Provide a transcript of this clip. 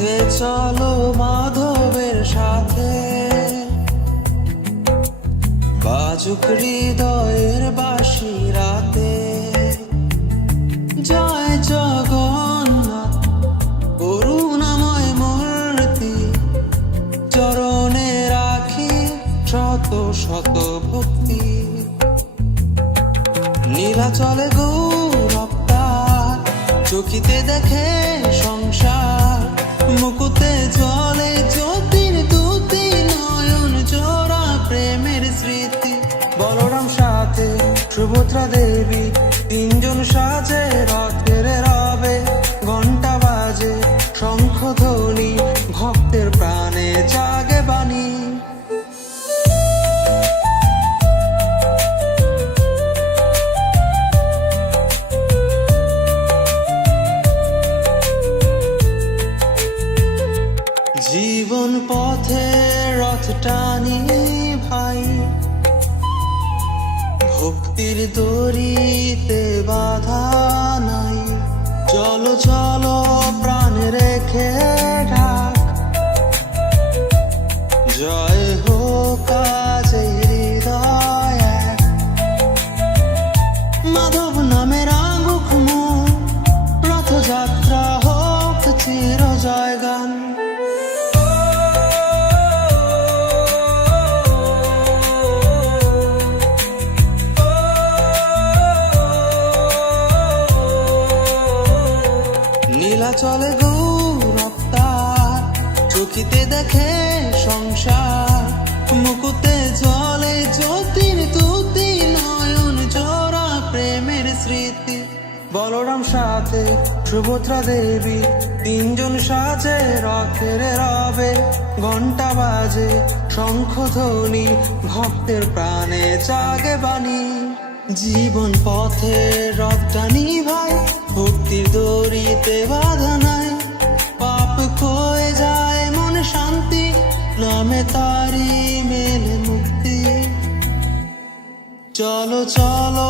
পথে চলো মাধবের সাথে। বাজুক হৃদয়ের বাসি রাতে। জয় জগন্নাথ, করুণাময় মূর্তি। চরণে রাখি শত শত ভক্তি। নীলাচলে গৌরব চকিতে দেখে বলরাম সাথে সুভদ্রা দেবী। তিনজন সাজে রথের রবে। ঘণ্টা বাজে শঙ্খ ধ্বনি ভক্তের প্রাণে জাগে বাণী। জীবন পথে রথ টানি ভক্তির দড়িতে বাধা নীলাচলে গৌরবতার। চকিতে দেখে সংসার, মুকুতে জলে জ্যোতির তুতি, নয়ন জোড়া প্রেমের স্মৃতি। বলরাম সাথে, সুভদ্রা দেবী, তিনজন সাজে রথের রবে। ঘণ্টা বাজে শঙ্খ ধ্বনি ভক্তের প্রাণে জাগে বাণী। জীবন পথে রথ টানি ভাই ভক্তির দড়িতে বাধা নাই। পাপ খয়ে যায়, মনে শান্তি, নামে তারি মেলে মুক্তি। চলো চলো